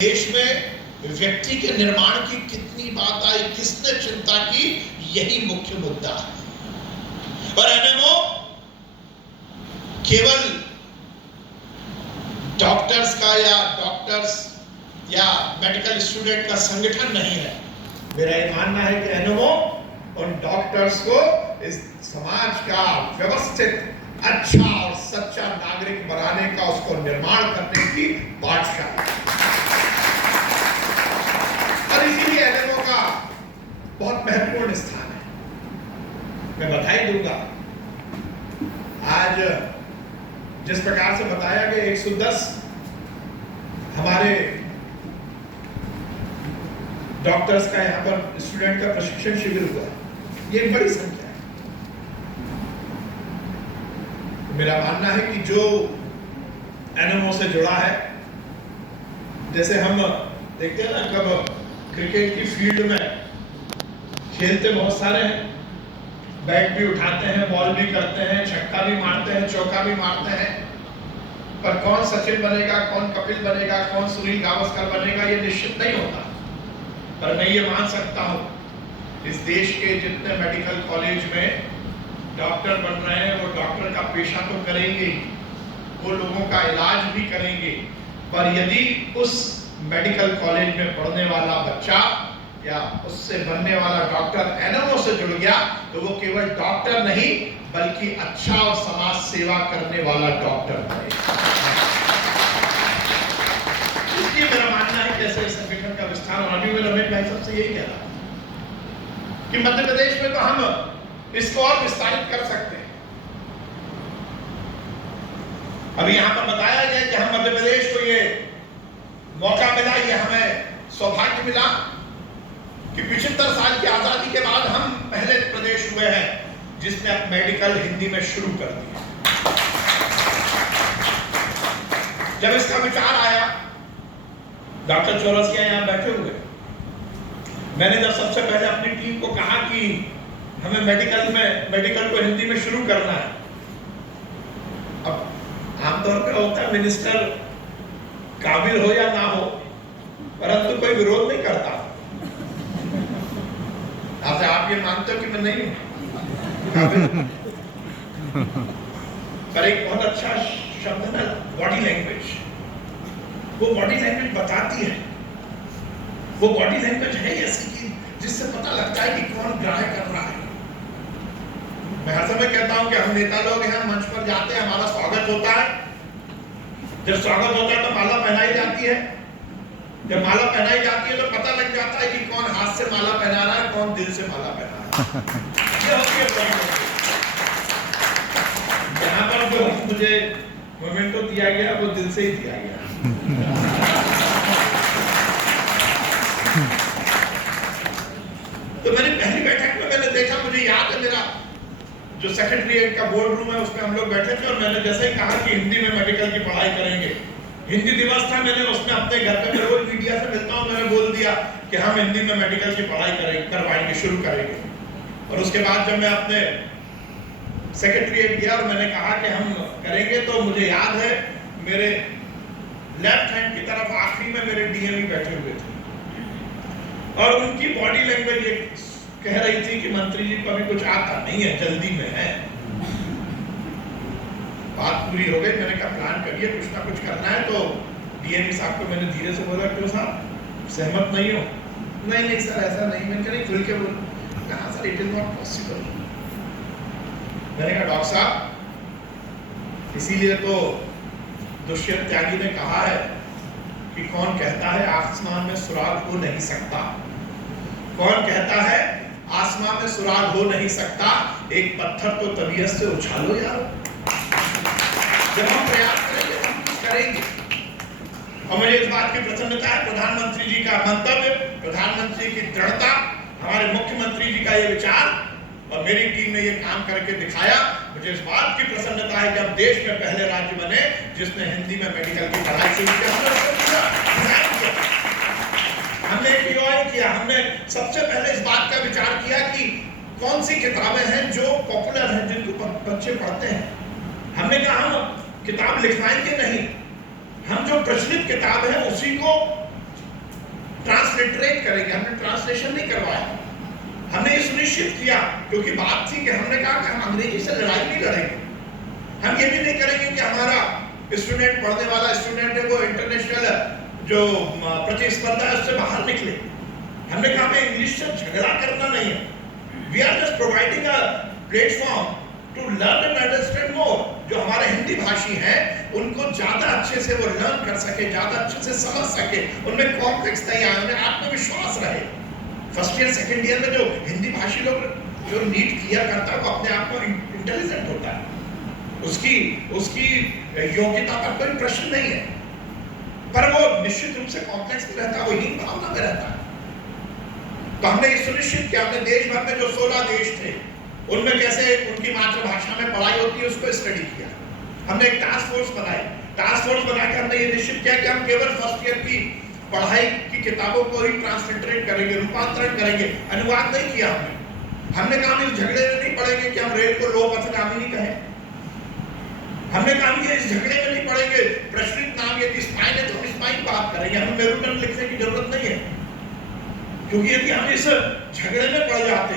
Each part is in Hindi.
देश में व्यक्ति के निर्माण की कितनी बात आई, किसने चिंता की, यही मुख्य मुद्दा है। और एनएमओ केवल डॉक्टर्स का या मेडिकल स्टूडेंट का संगठन नहीं है। मेरा ये मानना है कि एनएमओ उन डॉक्टर्स को इस समाज का व्यवस्थित अच्छा और सच्चा नागरिक बनाने का, उसको निर्माण करने की पाठशाला, और इसीलिए एनएमओ का बहुत महत्वपूर्ण स्थान है। मैं बधाई दूंगा, आज जिस प्रकार से बताया गया 110 हमारे डॉक्टर्स का यहाँ पर स्टूडेंट का प्रशिक्षण शिविर हुआ, ये एक बड़ी संख्या है। मेरा मानना है कि जो एनएमओ से जुड़ा है, जैसे हम देखते हैं ना, कब क्रिकेट की फील्ड में खेलते बहुत सारे हैं, बैट भी उठाते हैं, बॉल भी करते हैं, छक्का भी मारते हैं, चौका भी मारते हैं, पर कौन सचिन बनेगा, कौन कपिल बनेगा, कौन सुनील गावस्कर बनेगा, ये निश्चित नहीं होता। पर मैं ये मान सकता हूँ, इस देश के जितने मेडिकल कॉलेज में डॉक्टर बन रहे हैं, वो डॉक्टर का पेशा तो करेंगे, वो लोगों का इलाज भी करेंगे, पर यदि उस मेडिकल कॉलेज में पढ़ने वाला बच्चा या उससे बनने वाला डॉक्टर एनएमओ से जुड़ गया, तो वो केवल डॉक्टर नहीं बल्कि अच्छा और समाज सेवा करने वाला डॉक्टर बनेगा। इसलिए मेरा मानना है कि ऐसे संगठन का विस्तार, और अभी मैं रमेश भाई साहब से यही कह रहा हूं कि मध्य प्रदेश में तो हम इसको और विस्तारित कर सकते हैं। अभी यहां पर बताया गया कि हम मध्य प्रदेश को ये मौका मिला, ये हमें सौभाग्य मिला कि 75 साल की आजादी के बाद हम पहले प्रदेश हुए हैं जिसने अब मेडिकल हिंदी में शुरू कर दिया। जब इसका विचार आया, डॉक्टर चौरसिया यहां बैठे हुए, मैंने जब सबसे पहले अपनी टीम को कहा कि हमें मेडिकल को हिंदी में शुरू करना है। अब आमतौर पर होता है मिनिस्टर काबिल हो या ना हो, परंतु कोई विरोध नहीं करता। आप ये मानते हो कि मैं नहीं हूं, पर एक बहुत अच्छा शब्द है ना, बॉडी लैंग्वेज। वो बॉडी लैंग्वेज बताती है, वो बॉडी लैंग्वेज है ऐसी कि जिससे पता लगता है कि कौन ग्राह्य कर रहा है। मैं हर समय कहता हूं कि हम नेता लोग हैं, मंच पर जाते हैं, हमारा स्वागत होता है, जब स्वागत होता है तो माला पहनाई जाती है, जब माला पहनाई जाती है तो पता लग जाता है कि कौन हाथ से माला पहना रहा है, कौन दिल से माला पहना रहा है। यहाँ पर जो मुझे मोमेंटो दिया गया वो दिल से ही दिया गया। तो मैंने पहली बैठक में मैंने देखा, मुझे याद है मेरा जो सेक्रेटरीट का बोर्ड रूम है उसमें हम लोग बैठे थे, और मैंने जैसे ही कहा कि हिंदी में मेडिकल की पढ़ाई करेंगे, हिंदी दिवस था, मैंने उसमें अपने घर पे, मैं रोज मीडिया से मिलता हूं, मैंने बोल दिया कि हम हिंदी में मेडिकल की पढ़ाई करवाएंगे, शुरू करेंगे। और उसके बाद जब मैं अपने सेक्रेटरीट गया और मैंने कहा कि हम करेंगे, तो मुझे याद है मेरे लेफ्ट हैंड की तरफ आखिरी में मेरे डीएमई बैठे हुए थे, और उनकी बॉडी लैंग्वेज कह रही थी कि मंत्री जी को अभी कुछ आता नहीं है, जल्दी में है। बात पूरी हो गई, मैंने कहा प्लान करिए, कुछ ना कुछ करना है। तो डीएमई साहब को मैंने धीरे से बोला, क्यों साहब सहमत नहीं हो? नहीं सर ऐसा नहीं। मैंने कहा नहीं, खुल के बोलो। कहा sir it is not possible. मैंने कहा डॉक्टर साहब, इसीलिए तो दुष्यंत त्यागी ने कहा है कि कौन कहता है आसमान में सुराग हो नहीं सकता, कौन कहता है आसमान में सुराग हो नहीं सकता, एक पत्थर तो तबीयत से उछालो यार। जब हम प्रयास करेंगे हम कुछ करेंगे। और मुझे इस बात की प्रसन्नता है, प्रधानमंत्री जी का मंतव्य, प्रधानमंत्री की दृढ़ता, हमारे मुख्यमंत्री जी का ये विचार, और मेरी टीम ने ये काम करके दिखाया। मुझे इस बात की प्रसन्नता है कि हम देश में पहले राज्य बने जिसने हिंदी में मेडिकल की पढ़ाई शुरू की। हमने किया, हमने सबसे पहले इस बात का विचार किया कि कौन सी किताबें हैं जो पॉपुलर हैं, जिनको बच्चे पढ़ते हैं। हमने कहा हम किताब लिखवाएंगे नहीं, हम जो प्रचलित किताब है उसी को ट्रांसलिटरेट करेंगे, हमने ट्रांसलेशन नहीं करवाया। हमने ये सुनिश्चित किया, क्योंकि बात थी कि हमने कहा कि हम अंग्रेजी से लड़ाई नहीं लड़ेंगे, हम ये भी नहीं करेंगे कि हमारा स्टूडेंट, पढ़ने वाला स्टूडेंट है, वो इंटरनेशनल जो प्रतिस्पर्धा है उससे बाहर निकले। हमने कहा हमें इंग्लिश से झगड़ा करना नहीं है, we are just providing a platform to learn and understand more. जो हमारे हिंदी भाषी हैं उनको ज्यादा अच्छे से वो लर्न कर सके, ज्यादा अच्छे से समझ सके, उनमें कॉम्प्लेक्स नहीं आए, उन्हें आत्मविश्वास रहे। फर्स्ट ईयर सेकंड ईयर में जो हिंदी भाषी लोग जो नीट क्लियर करता है वो अपने आप में इंटेलिजेंट होता है, उसकी योग्यता पर कोई प्रश्न नहीं है, पर वो निश्चित रूप से कॉम्प्लेक्स में रहता है, वो हीन भावना में रहता है। तो हमने ये सुनिश्चित किया, हमने देश भर में जो 16 देश थे उनमें कैसे उनकी मातृभाषा में पढ़ाई होती है उसको स्टडी किया। हमने एक टास्क फोर्स बनाई, टास्क फोर्स बनाकर हमने ये निश्चित किया कि हम केवल फर्स्ट ईयर की पढ़ाई की किताबों को ही ट्रांसलिटरेट करेंगे, रूपांतरण करेंगे, अनुवाद नहीं किया हमने कहा हम इस झगड़े में नहीं पड़ेंगे कि हम रेल को लो पथगामिनी कहें, हमने कहा कि इस झगड़े में नहीं पड़ेंगे प्रचलित नाम यदि स्पाइन है तो हम स्पाइन बात करेंगे, हमें मेरुदंड लिखने की जरूरत नहीं है, क्योंकि यदि हम इस झगड़े में पड़ जाते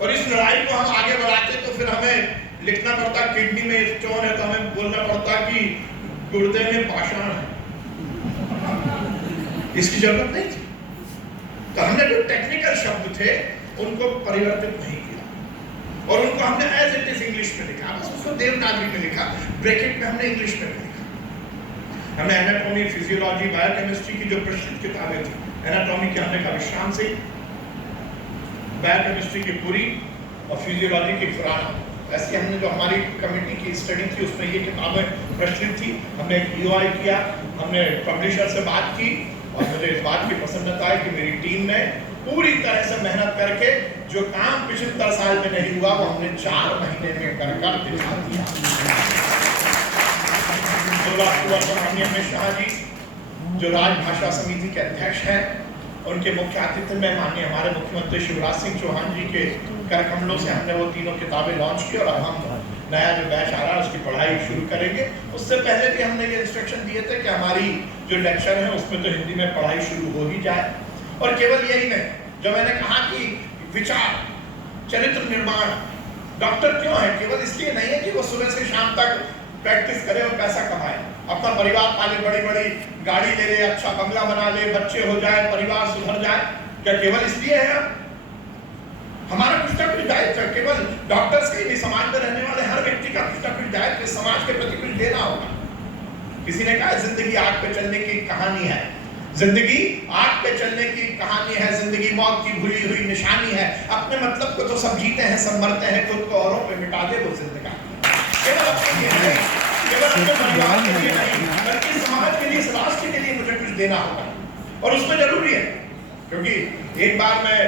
और इस लड़ाई को हम आगे बढ़ाते तो फिर हमें लिखना पड़ता किडनी में स्टोन है, तो हमें बोलना पड़ता कि गुर्दे में पाषाण है, इसकी जरूरत नहीं थी। तो हमने जो टेक्निकल शब्द थे उनको परिवर्तित नहीं किया और उनको हमने एज इट इज इंग्लिश में लिखा, बस उसको देवनागरी में लिखा, ब्रैकेट में हमने इंग्लिश में लिखा। हमने एनाटॉमी, फिजियोलॉजी, बायोकेमिस्ट्री की जो प्रचलित किताबें थी, एनाटॉमी की हमने कहा विश्राम से, बायोकेमिस्ट्री की पूरी और फिजियोलॉजी की खुराना, ऐसी हमने जो हमारी कमेटी की स्टडी थी उसमें ये किताबें प्रचलित थी। हमने एक EOI किया, हमने पब्लिशर से बात की और मुझे इस बात की प्रसन्नता है कि मेरी टीम ने पूरी तरह से मेहनत करके जो काम 75 साल में नहीं हुआ वो हमने 4 महीने में कर दिखा दिया। 16 अक्टूबर को माननीय अमित शाह जी जो राजभाषा समिति के अध्यक्ष हैं, उनके मुख्य आतिथ्य में माननीय हमारे मुख्यमंत्री शिवराज सिंह चौहान जी के कर कमलों से हमने वो तीनों किताबें लॉन्च की और अब हम नया जो बैच आ रहा है उसकी पढ़ाई शुरू करेंगे। उससे पहले भी हमने ये इंस्ट्रक्शन दिए थे कि हमारी जो लेक्चर है उसमें तो हिंदी में पढ़ाई शुरू हो ही जाए। और केवल यही नहीं, जो मैंने कहा कि विचार, चरित्र निर्माण, डॉक्टर क्यों है, केवल इसलिए नहीं है कि वो सुबह से शाम तक प्रैक्टिस करे और पैसा कमाए, अपना परिवार पाले, बड़ी बड़ी गाड़ी ले ले, अच्छा बंगला बना ले, बच्चे हो जाए, परिवार सुधर जाए, क्या केवल इसलिए है? हमारा कुछ ना कुछ दायित्व है, केवल डॉक्टर्स के नहीं, समाज में रहने वाले हर व्यक्ति का कुछ ना कुछ दायित्व समाज के प्रति कुछ देना होगा। किसी ने कहा जिंदगी आग पे चलने की कहानी है, जिंदगी आग पे चलने की कहानी है, जिंदगी मौत की भूली हुई निशानी है, अपने मतलब को तो सब जीते हैं, सब मरते हैं, खुद को औरों पे मिटा दे वो जिंदगी। केवल अपने लिए नहीं, केवल अपने परिवार के लिए नहीं, बल्कि समाज के लिए, इस राष्ट्र के लिए मुझे कुछ देना होगा और उसमें जरूरी है, क्योंकि एक बार मैं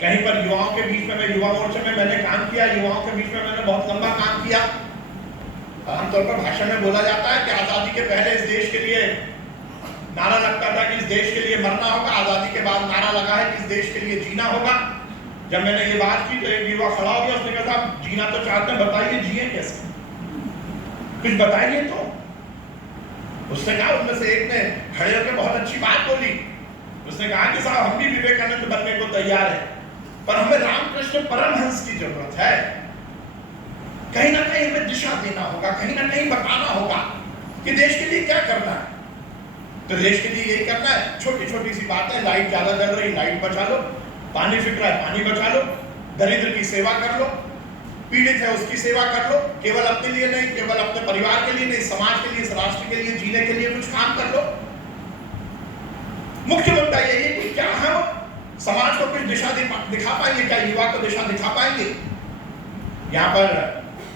कहीं पर युवाओं के बीच में, मैं युवा मोर्चे में मैंने काम किया, युवाओं के बीच में मैंने बहुत लंबा काम किया। आमतौर पर भाषण में बोला जाता है कि आजादी के पहले इस देश के लिए नारा लगता था कि इस देश के लिए मरना होगा, आजादी के बाद नारा लगा है कि इस देश के लिए जीना होगा। जब मैंने ये बात की तो एक युवा खड़ा हो गया, उसने कहा साहब जीना तो चाहते हैं, बताइए जिए कैसे, कुछ बताइए तो। उसने कहा, उनमें से एक ने खड़े होकर बहुत अच्छी बात बोली, उसने कहा कि साहब हम भी विवेकानंद बनने को तैयार है, पर हमें रामकृष्ण परमहंस की जरूरत है। कहीं ना कहीं हमें दिशा देना होगा, कहीं ना कहीं बताना होगा कि देश के लिए क्या करना है। तो देश के लिए यही करना है, छोटी छोटी सी बातें, लाइट ज्यादा जल रही, लाइट बचा लो, पानी फिक रहा है, पानी बचा लो, दरिद्र की सेवा कर लो, पीड़ित है उसकी सेवा कर लो, केवल अपने लिए नहीं, केवल अपने परिवार के लिए नहीं, समाज के लिए, इस राष्ट्र के लिए, जीने के लिए कुछ काम कर लो। मुख्य मुद्दा यही है कि क्या हम समाज को कुछ दिशा दिखा पाएंगे, क्या युवा को दिशा दिखा पाएंगे। यहाँ पर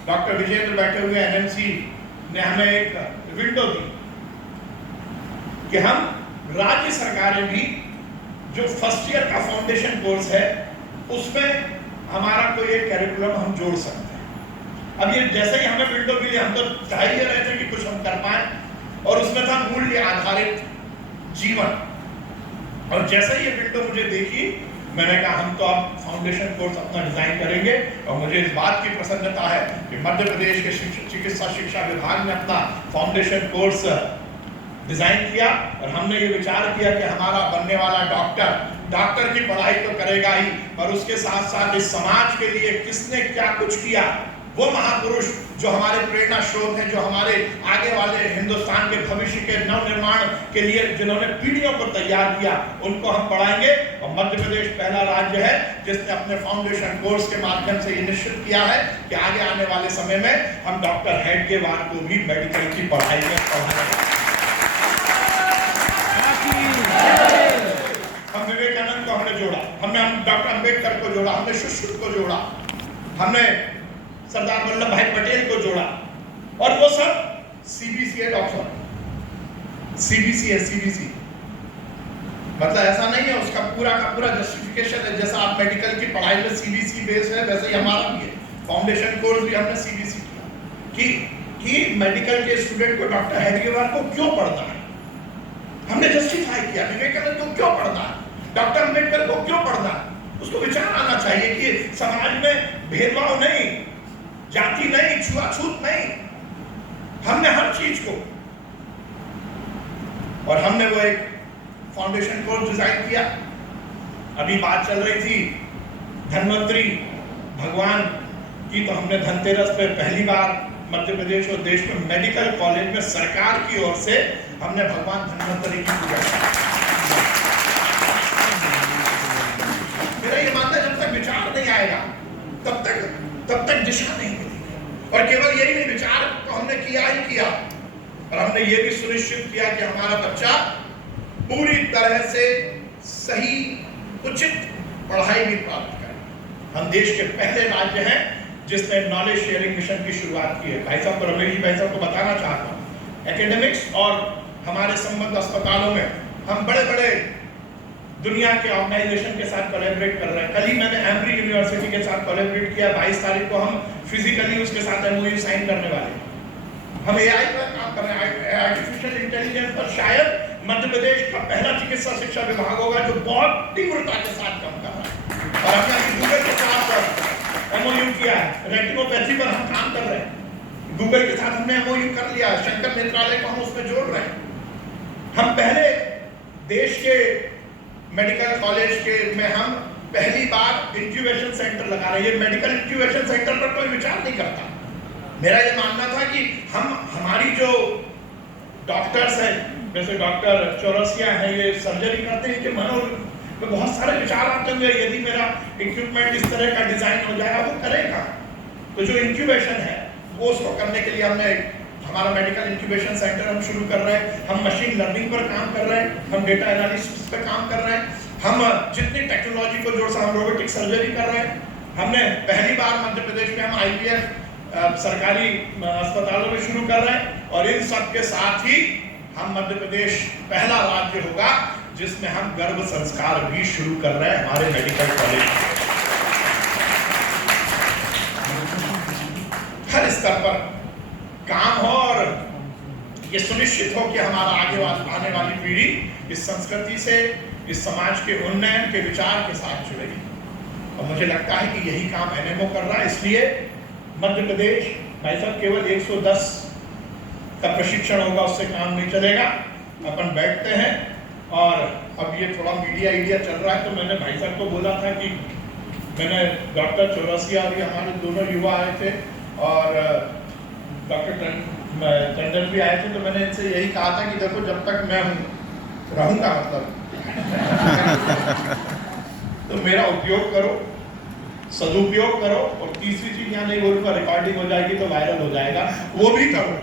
डॉक्टर विजेंद्र बैठे हुए NMC ने हमें एक विंडो दी कि हम राज्य सरकारें भी जो फर्स्ट ईयर का फाउंडेशन कोर्स है उसमें हमारा कोई एक कैरिकुलम हम जोड़ सकते हैं। अब ये जैसे ही हमें विंडो मिली, हम तो चाह ही रहे थे कि कुछ हम कर पाए, और उसमें था मूल्य आधारित जीवन। और जैसे ही ये विंडो मुझे देखी, मैंने कहा हम तो अब फाउंडेशन कोर्स अपना डिजाइन करेंगे। और मुझे इस बात की प्रसन्नता है कि मध्य प्रदेश के चिकित्सा शिक्षा विभाग ने अपना फाउंडेशन कोर्स डिजाइन किया और हमने ये विचार किया कि हमारा बनने वाला डॉक्टर की पढ़ाई तो करेगा ही, पर उसके साथ साथ इस समाज के लिए किसने क्या कुछ किया, वो महापुरुष जो हमारे प्रेरणा स्रोत हैं, जो हमारे आगे वाले हिंदुस्तान के भविष्य के नवनिर्माण के लिए जिन्होंने पीढ़ियों को तैयार किया, उनको हम पढ़ाएंगे। और मध्य प्रदेश पहला राज्य है जिसने अपने फाउंडेशन कोर्स के माध्यम से ये निश्चित किया है कि आगे आने वाले समय में हम डॉक्टर हेडगेवार को भी मेडिकल की पढ़ाई में पढ़ाएंगे। हम विवेकानंद को हमने जोड़ा, हमने डॉक्टर अंबेडकर को जोड़ा, हमने सुश्रुत को जोड़ा, हमने सरदार वल्लभ भाई पटेल को जोड़ा, और वो सब सीबीसी है डॉक्टर, सीबीसी है, सीबीसी मतलब ऐसा नहीं है, उसका पूरा का पूरा जस्टिफिकेशन है। जैसा आप मेडिकल की पढ़ाई में सीबीसी बेस है, वैसे ही हमारा भी है। फाउंडेशन कोर्स भी हमने सीबीसी किया कि मेडिकल के स्टूडेंट को डॉक्टर हेडगेवार को क्यों पढ़ना है, हमने जस्टिफाई किया। विवेकानंद को क्यों पढ़ना है, डॉक्टर अंबेडकर को क्यों पढ़ना है, उसको विचार आना चाहिए कि समाज में भेदभाव नहीं, जाति नहीं, छुआछूत नहीं, हमने हर चीज को, और हमने वो एक फाउंडेशन कोर्स डिजाइन किया। अभी बात चल रही थी धन्वंतरी भगवान की, तो हमने धनतेरस पे पहली बार मध्य प्रदेश और देश में मेडिकल कॉलेज में सरकार की ओर से हमने भगवान धन्वंतरी की पूजा की। मेरा ये मानना है जब तक विचार नहीं आएगा तब तक दिशा नहीं मिलेगी। और केवल यही नहीं, विचार तो हमने किया ही किया, और हमने ये भी सुनिश्चित किया कि हमारा बच्चा पूरी तरह से सही उचित पढ़ाई भी प्राप्त करे। हम देश के पहले राज्य हैं जिसने नॉलेज शेयरिंग मिशन की शुरुआत की है। भाई साहब को, रमेश जी भाई साहब को बताना चाहता हूँ, एकेडमिक्स और हमारे संबद्ध अस्पतालों में हम बड़े बड़े दुनिया के ऑर्गेनाइजेशन के साथ कोलैबोरेट कर रहे हैं। कल ही मैंने एम्ब्री यूनिवर्सिटी के साथ कोलैबोरेट किया। 22 तारीख को हम फिजिकली उसके साथ एमओयू साइन करने वाले हैं। हम एआई पर काम कर रहे हैं, आर्टिफिशियल इंटेलिजेंस पर। शायद मध्य प्रदेश का पहला चिकित्सा शिक्षा विभाग होगा जो बहुत तीव्रता के साथ काम कर रहा है। और हमने गूगल के साथ एमओयू किया है, रेटिनोपैथी पर हम काम कर रहे हैं। गूगल के साथ हमने एमओयू कर लिया, शंकर नेत्रालय को हम उसमें जोड़ रहे हैं। हम पहले देश के मेडिकल कॉलेज के में हम पहली बार इंक्यूबेशन सेंटर लगा रहे हैं। ये मेडिकल इंक्यूबेशन सेंटर पर कोई विचार नहीं करता। मेरा ये मानना था कि हमारी जो डॉक्टर्स हैं, जैसे डॉक्टर चौरसिया हैं, ये सर्जरी करते हैं कि मनोर में बहुत सारे विचार आते हुए, यदि मेरा इक्विपमेंट इस तरह का डिजाइन हो जाएगा, वो करेगा। तो जो इंक्यूबेशन है वो उसको करने के लिए हमने हमारा मेडिकल इंक्यूबेशन सेंटर हम शुरू कर रहे हैं। हम मशीन लर्निंग पर काम कर रहे हैं, हम डेटा एनालिसिस पर काम कर रहे हैं, हम जितनी टेक्नोलॉजी को जोड़ हम रोबोटिक सर्जरी कर रहे हैं। हमने पहली बार मध्य प्रदेश में हम आईवीएफ सरकारी अस्पतालों में शुरू कर रहे हैं। और इन सब के साथ ही हम मध्य प्रदेश पहला राज्य होगा जिसमें हम गर्भ संस्कार भी शुरू कर रहे हैं हमारे मेडिकल कॉलेज। हर स्तर पर काम हो और ये सुनिश्चित हो कि हमारा आने वाली पीढ़ी इस संस्कृति से, इस समाज के उन्नयन के विचार के साथ जुड़ेगी। और मुझे लगता है कि यही काम एनएमओ कर रहा है। इसलिए मध्य प्रदेश भाई साहब केवल 110 का प्रशिक्षण होगा उससे काम नहीं चलेगा। अपन बैठते हैं और अब ये थोड़ा मीडिया चल रहा है, तो मैंने भाई साहब को बोला था कि मैंने डॉक्टर चौरसिया और ये हमारे दोनों युवा आए थे और डॉक्टर टंडन भी आए थे, तो मैंने इनसे यही कहा था कि देखो जब तक मैं रहूंगा मतलब तो मेरा उपयोग करो, सदुपयोग करो। और तीसरी चीज यहाँ नहीं बोलूंगा, रिकॉर्डिंग हो जाएगी तो वायरल हो जाएगा, वो भी करो।